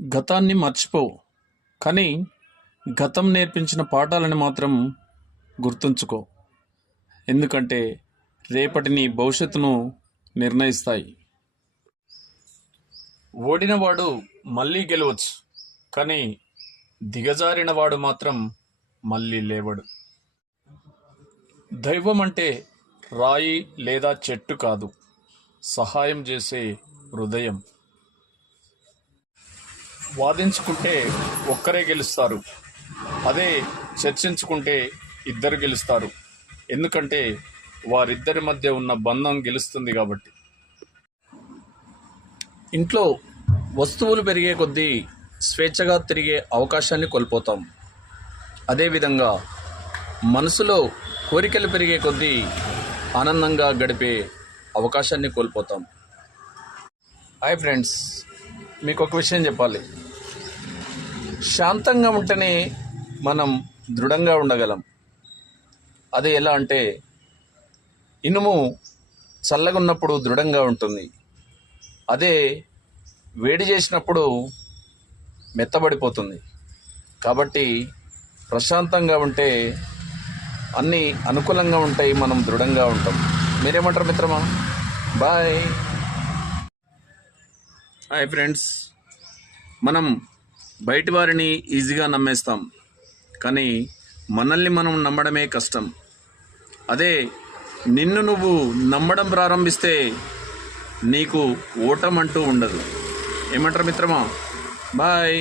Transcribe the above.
గతాన్ని మర్చిపో, కానీ గతం నేర్పించిన పాఠాలను మాత్రం గుర్తుంచుకో. ఎందుకంటే రేపటి నీ భవిష్యత్తును నిర్ణయిస్తాయి. ఓడినవాడు మళ్ళీ గెలవచ్చు, కానీ దిగజారినవాడు మాత్రం మళ్ళీ లేవడు. దైవం అంటే రాయి లేదా చెట్టు కాదు, సహాయం చేసే హృదయం. వాదించుకుంటే ఒక్కరే గెలుస్తారు, అదే చర్చించుకుంటే ఇద్దరు గెలుస్తారు. ఎందుకంటే వారిద్దరి మధ్య ఉన్న బంధం గెలుస్తుంది కాబట్టి. ఇంట్లో వస్తువులు పెరిగే కొద్దీ స్వేచ్ఛగా తిరిగే అవకాశాన్ని కోల్పోతాం. అదేవిధంగా మనసులో కోరికలు పెరిగే కొద్దీ ఆనందంగా గడిపే అవకాశాన్ని కోల్పోతాం. హాయ్ ఫ్రెండ్స్, మీకు ఒక విషయం చెప్పాలి. శాంతంగా ఉంటేనే మనం దృఢంగా ఉండగలం. అది ఎలా అంటే, ఇనుము చల్లగా ఉన్నప్పుడు దృఢంగా ఉంటుంది, అదే వేడి చేసినప్పుడు మెత్తబడిపోతుంది. కాబట్టి ప్రశాంతంగా ఉంటే అన్నీ అనుకూలంగా ఉంటాయి, మనం దృఢంగా ఉంటాం. మీరేమంటారు మిత్రమా? బాయ్. హాయ్ ఫ్రెండ్స్, మనం బయటి వారిని ఈజీగా నమ్మేస్తాం, కానీ మనల్ని మనం నమ్మడమే కష్టం. అదే నిన్ను నువ్వు నమ్మడం ప్రారంభిస్తే నీకు ఓటం అంటూ ఉండదు. ఏమంటారు మిత్రమా? బాయ్.